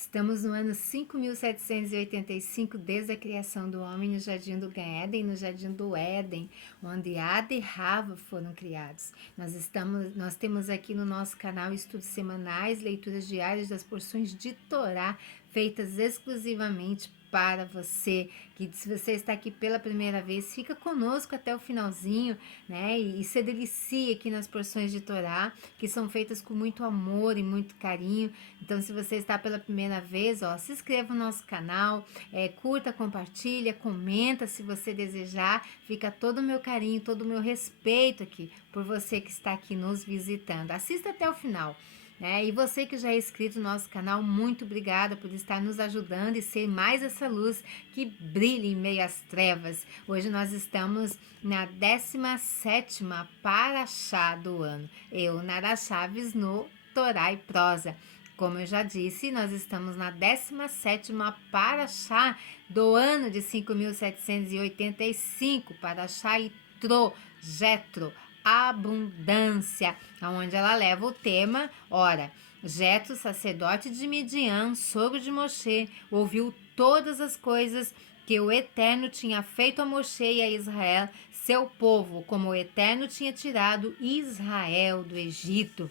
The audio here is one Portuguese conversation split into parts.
Estamos no ano 5.785 desde a criação do homem no Jardim do Éden, no Jardim do Éden, onde Ada e Rava foram criados. Nós temos aqui no nosso canal estudos semanais, leituras diárias das porções de Torá, feitas exclusivamente para você, que se você está aqui pela primeira vez, fica conosco até o finalzinho, né? E se delicie aqui nas porções de Torá, que são feitas com muito amor e muito carinho. Então, se você está pela primeira vez, se inscreva no nosso canal, curta, compartilha, comenta se você desejar. Fica todo o meu carinho, todo o meu respeito aqui por você que está aqui nos visitando. Assista até o final. E você que já é inscrito no nosso canal, muito obrigada por estar nos ajudando e ser mais essa luz que brilha em meio às trevas. Hoje nós estamos na 17ª Parashá do ano. Eu, Nara Chaves, no Torá e Prosa. Como eu já disse, nós estamos na 17ª Parashá do ano de 5.785, Parashá Itró, Jetro, abundância, onde ela leva o tema, Jetro, sacerdote de Midian, sogro de Moshe, ouviu todas as coisas que o Eterno tinha feito a Moshe e a Israel, seu povo, como o Eterno tinha tirado Israel do Egito.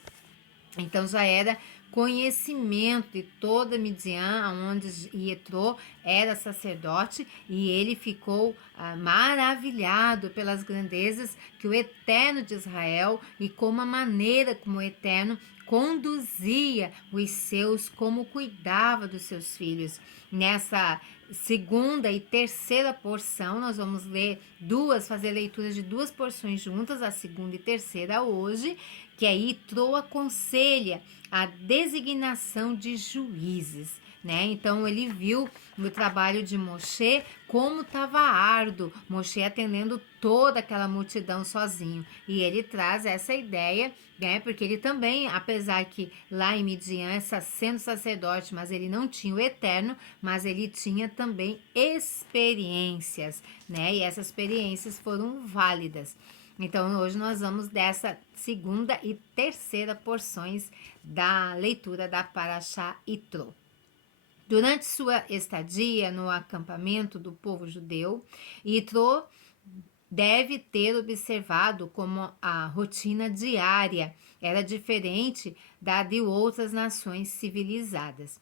Então já era conhecimento de toda Midian, onde Itró era sacerdote, e ele ficou maravilhado pelas grandezas que o Eterno de Israel e como a maneira como o Eterno conduzia os seus, como cuidava dos seus filhos. Nessa segunda e terceira porção, nós vamos fazer leituras de duas porções juntas, a segunda e terceira hoje, que aí Itró aconselha a designação de juízes, né? Então ele viu no trabalho de Moshe como estava árduo, Moshe atendendo toda aquela multidão sozinho, e ele traz essa ideia, né? Porque ele também, apesar que lá em Midian, sendo sacerdote, mas ele não tinha o Eterno, mas ele tinha também experiências, né? E essas experiências foram válidas. Então, hoje nós vamos dessa segunda e terceira porções da leitura da Parashá Itró. Durante sua estadia no acampamento do povo judeu, Itró deve ter observado como a rotina diária era diferente da de outras nações civilizadas.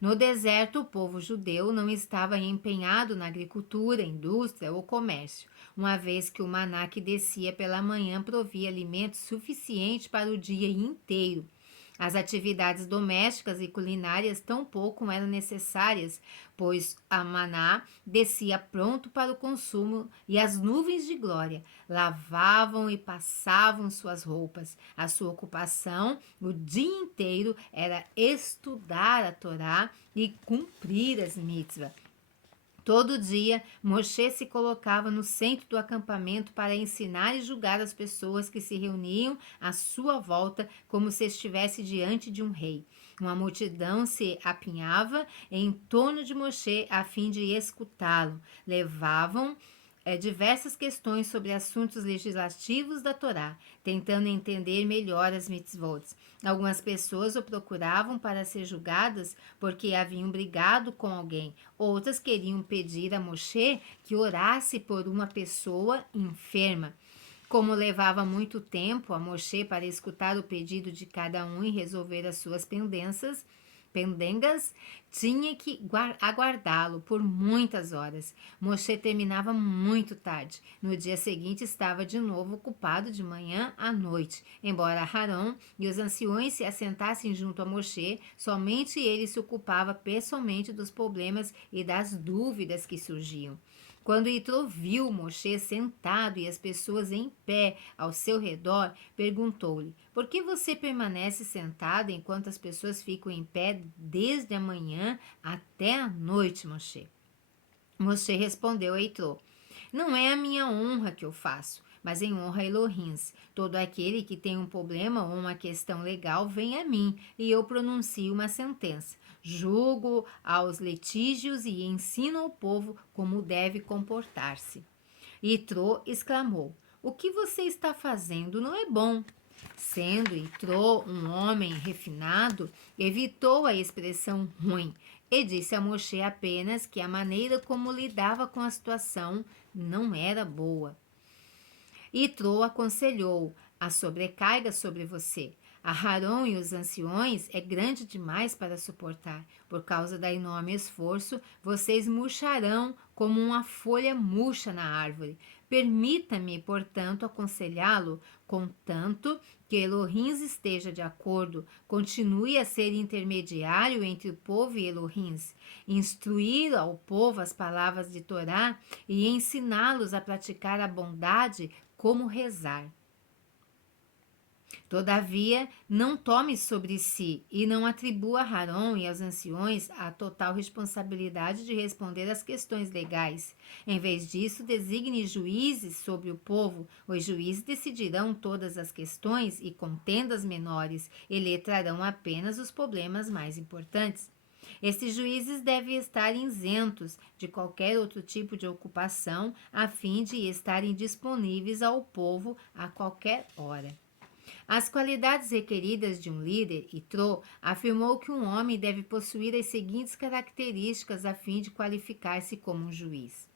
No deserto, o povo judeu não estava empenhado na agricultura, indústria ou comércio, uma vez que o maná que descia pela manhã provia alimento suficiente para o dia inteiro. As atividades domésticas e culinárias tampouco eram necessárias, pois a maná descia pronto para o consumo e as nuvens de glória lavavam e passavam suas roupas. A sua ocupação o dia inteiro era estudar a Torá e cumprir as mitzvahs. Todo dia, Moshe se colocava no centro do acampamento para ensinar e julgar as pessoas que se reuniam à sua volta como se estivesse diante de um rei. Uma multidão se apinhava em torno de Moshe a fim de escutá-lo. Levavam diversas questões sobre assuntos legislativos da Torá, tentando entender melhor as mitzvot. Algumas pessoas o procuravam para ser julgadas porque haviam brigado com alguém. Outras queriam pedir a Moshe que orasse por uma pessoa enferma. Como levava muito tempo a Moshe para escutar o pedido de cada um e resolver as suas pendengas, tinha que aguardá-lo por muitas horas. Moshe terminava muito tarde. No dia seguinte estava de novo ocupado de manhã à noite. Embora Arão e os anciões se assentassem junto a Moshe, somente ele se ocupava pessoalmente dos problemas e das dúvidas que surgiam. Quando Itró viu Moshe sentado e as pessoas em pé ao seu redor, perguntou-lhe: por que você permanece sentado enquanto as pessoas ficam em pé desde a manhã até a noite, Moshe? Moshe respondeu a Itró: não é a minha honra que eu faço, mas em honra a Elohim. Todo aquele que tem um problema ou uma questão legal vem a mim e eu pronuncio uma sentença. Julgo aos litígios e ensino ao povo como deve comportar-se. Itró exclamou: o que você está fazendo não é bom. Sendo Itrô um homem refinado, evitou a expressão ruim e disse a Moshe apenas que a maneira como lidava com a situação não era boa. Itrô aconselhou: a sobrecarga sobre você. A Haron e os anciões é grande demais para suportar. Por causa da enorme esforço, vocês murcharão como uma folha murcha na árvore. Permita-me, portanto, aconselhá-lo, contanto que Elohim esteja de acordo, continue a ser intermediário entre o povo e Elohim, instruir ao povo as palavras de Torá e ensiná-los a praticar a bondade como rezar. Todavia, não tome sobre si e não atribua a Haron e aos anciões a total responsabilidade de responder às questões legais. Em vez disso, designe juízes sobre o povo. Os juízes decidirão todas as questões e contendas menores e letrarão apenas os problemas mais importantes. Estes juízes devem estar isentos de qualquer outro tipo de ocupação, a fim de estarem disponíveis ao povo a qualquer hora. As qualidades requeridas de um líder, Itrô afirmou que um homem deve possuir as seguintes características a fim de qualificar-se como um juiz.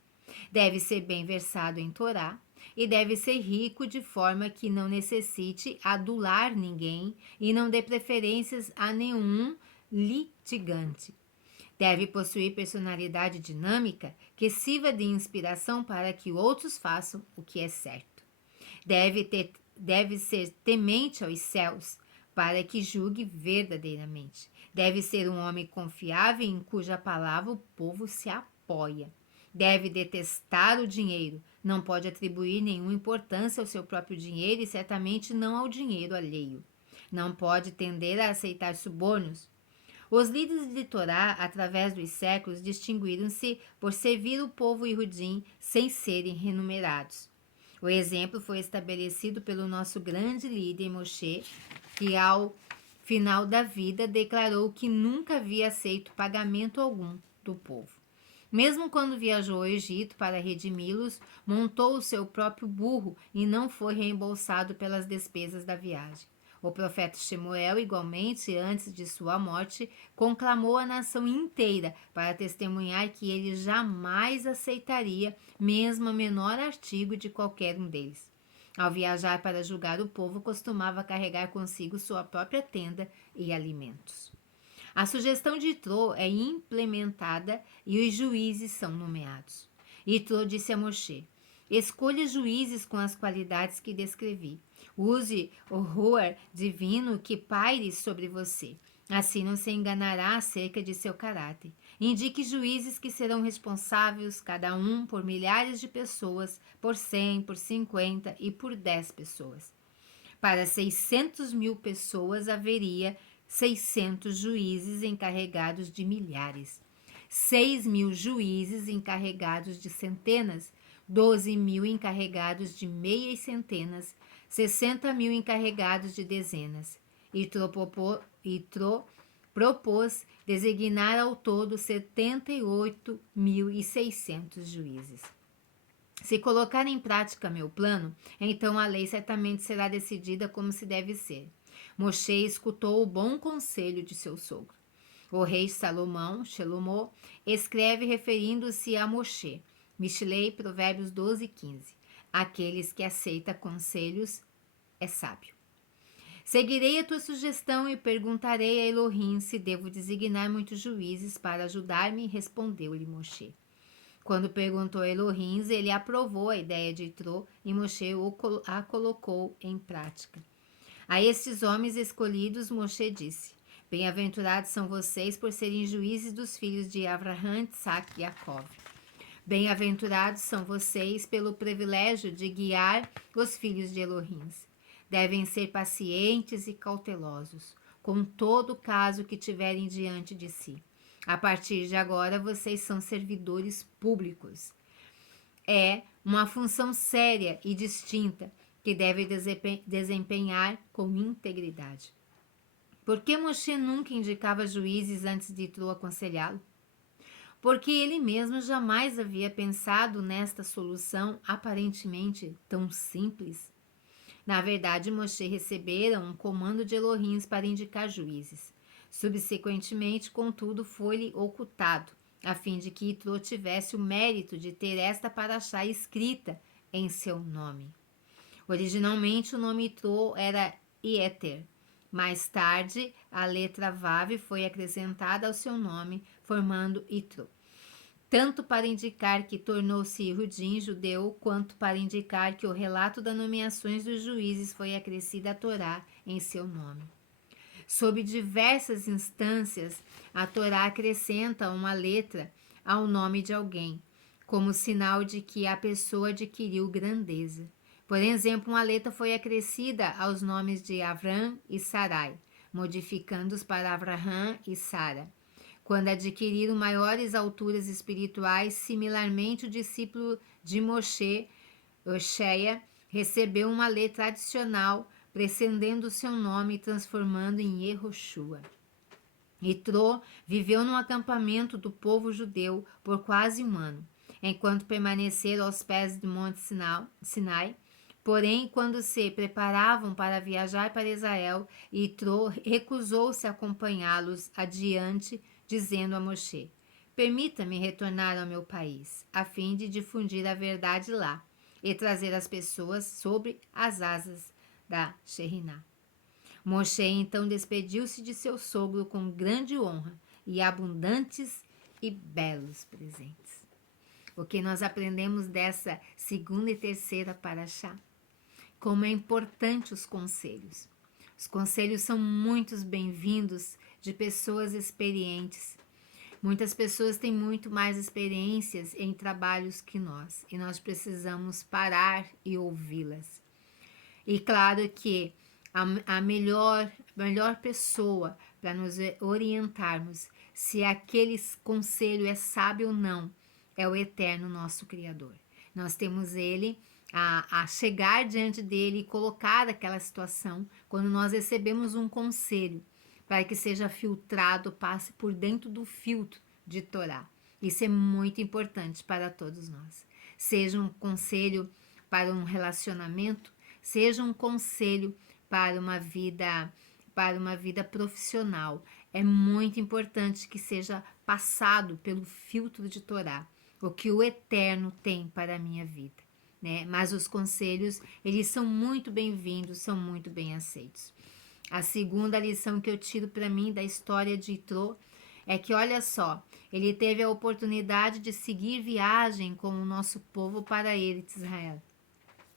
Deve ser bem versado em Torá e deve ser rico de forma que não necessite adular ninguém e não dê preferências a nenhum litigante. Deve possuir personalidade dinâmica que sirva de inspiração para que outros façam o que é certo. Deve ser temente aos céus, para que julgue verdadeiramente. Deve ser um homem confiável em cuja palavra o povo se apoia. Deve detestar o dinheiro, não pode atribuir nenhuma importância ao seu próprio dinheiro e certamente não ao dinheiro alheio. Não pode tender a aceitar subornos. Os líderes de Torá, através dos séculos, distinguiram-se por servir o povo Yehudim sem serem remunerados. O exemplo foi estabelecido pelo nosso grande líder Moshe, que ao final da vida declarou que nunca havia aceito pagamento algum do povo. Mesmo quando viajou ao Egito para redimi-los, montou o seu próprio burro e não foi reembolsado pelas despesas da viagem. O profeta Shemuel, igualmente, antes de sua morte, conclamou a nação inteira para testemunhar que ele jamais aceitaria mesmo o menor artigo de qualquer um deles. Ao viajar para julgar o povo, costumava carregar consigo sua própria tenda e alimentos. A sugestão de Itrô é implementada e os juízes são nomeados. Itrô disse a Moshe: escolha juízes com as qualidades que descrevi. Use o ruar divino que paire sobre você. Assim não se enganará acerca de seu caráter. Indique juízes que serão responsáveis, cada um, por milhares de pessoas, por 100, por 50 e por 10 pessoas. Para 600.000 pessoas haveria 600 juízes encarregados de milhares, 6.000 juízes encarregados de centenas, 12.000 encarregados de meias centenas, 60.000 encarregados de dezenas. Itrô propôs designar ao todo 78.600 juízes. Se colocar em prática meu plano, então a lei certamente será decidida como se deve ser. Moshe escutou o bom conselho de seu sogro. O rei Salomão, Shelomó, escreve referindo-se a Moshe. Mishlei, Provérbios 12:15. Aqueles que aceitam conselhos é sábio. Seguirei a tua sugestão e perguntarei a Elohim se devo designar muitos juízes para ajudar-me, respondeu-lhe Moshe. Quando perguntou a Elohim, ele aprovou a ideia de Itrô e Moshe a colocou em prática. A estes homens escolhidos, Moshe disse: bem-aventurados são vocês por serem juízes dos filhos de Avraham, Isaac e Jacó. Bem-aventurados são vocês pelo privilégio de guiar os filhos de Elohim. Devem ser pacientes e cautelosos com todo caso que tiverem diante de si. A partir de agora, vocês são servidores públicos. É uma função séria e distinta que deve desempenhar com integridade. Por que Moshe nunca indicava juízes antes de Itrô aconselhá-lo? Porque ele mesmo jamais havia pensado nesta solução aparentemente tão simples. Na verdade, Moshe recebera um comando de Elohim para indicar juízes. Subsequentemente, contudo, foi-lhe ocultado, a fim de que Itró tivesse o mérito de ter esta paraxá escrita em seu nome. Originalmente, o nome Itró era Ieter. Mais tarde, a letra Vav foi acrescentada ao seu nome, formando Itró, tanto para indicar que tornou-se Yehudim judeu, quanto para indicar que o relato das nomeações dos juízes foi acrescido à Torá em seu nome. Sob diversas instâncias, a Torá acrescenta uma letra ao nome de alguém, como sinal de que a pessoa adquiriu grandeza. Por exemplo, uma letra foi acrescida aos nomes de Avram e Sarai, modificando-os para Avraham e Sara. Quando adquiriram maiores alturas espirituais, similarmente o discípulo de Moshe, Osheia, recebeu uma letra adicional, precedendo seu nome e transformando em Yehoshua. Itró viveu num acampamento do povo judeu por quase um ano, enquanto permaneceram aos pés do Monte Sinai. Porém, quando se preparavam para viajar para Israel, Itró recusou-se a acompanhá-los adiante, dizendo a Moshe: permita-me retornar ao meu país, a fim de difundir a verdade lá e trazer as pessoas sobre as asas da Sheriná. Moshe então despediu-se de seu sogro com grande honra e abundantes e belos presentes. O que nós aprendemos dessa segunda e terceira paraxá? Como é importante os conselhos. Os conselhos são muito bem-vindos de pessoas experientes. Muitas pessoas têm muito mais experiências em trabalhos que nós, e nós precisamos parar e ouvi-las. E claro que a melhor pessoa para nos orientarmos se aquele conselho é sábio ou não é o Eterno, nosso Criador. Nós temos Ele a chegar diante dele e colocar aquela situação quando nós recebemos um conselho para que seja filtrado, passe por dentro do filtro de Torá. Isso é muito importante para todos nós. Seja um conselho para um relacionamento, seja um conselho para uma vida profissional. É muito importante que seja passado pelo filtro de Torá, o que o Eterno tem para a minha vida, né? Mas os conselhos, eles são muito bem-vindos, são muito bem aceitos. A segunda lição que eu tiro para mim da história de Itró é que, olha só, ele teve a oportunidade de seguir viagem com o nosso povo para Eretz Israel,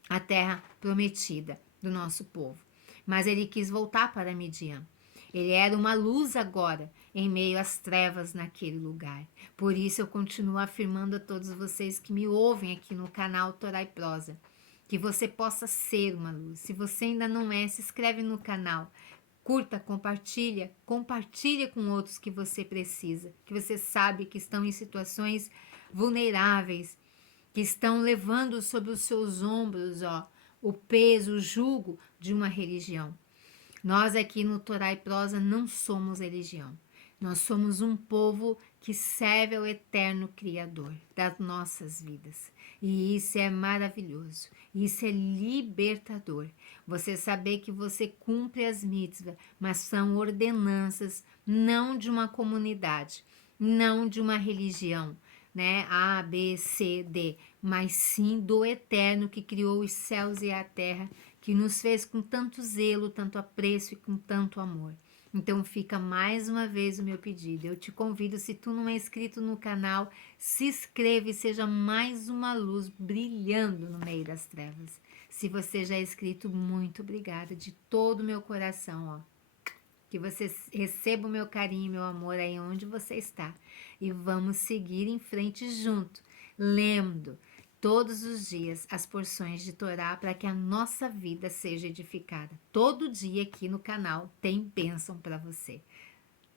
a terra prometida do nosso povo. Mas ele quis voltar para Midian. Ele era uma luz agora, em meio às trevas naquele lugar. Por isso eu continuo afirmando a todos vocês que me ouvem aqui no canal Torá e Prosa, que você possa ser uma luz. Se você ainda não é, se inscreve no canal, curta, compartilha com outros que você precisa, que você sabe que estão em situações vulneráveis, que estão levando sobre os seus ombros, o peso, o jugo de uma religião. Nós aqui no Torá e Prosa não somos religião. Nós somos um povo que serve ao eterno Criador das nossas vidas. E isso é maravilhoso. Isso é libertador. Você saber que você cumpre as mitzvahs, mas são ordenanças não de uma comunidade, não de uma religião, né? A, B, C, D, mas sim do Eterno que criou os céus e a terra, que nos fez com tanto zelo, tanto apreço e com tanto amor. Então fica mais uma vez o meu pedido. Eu te convido, se tu não é inscrito no canal, se inscreva e seja mais uma luz brilhando no meio das trevas. Se você já é inscrito, muito obrigada de todo o meu coração, que você receba o meu carinho, meu amor aí onde você está. E vamos seguir em frente junto, lendo todos os dias as porções de Torá para que a nossa vida seja edificada. Todo dia aqui no canal tem bênção para você.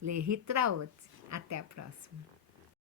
Lehitraot. Até a próxima.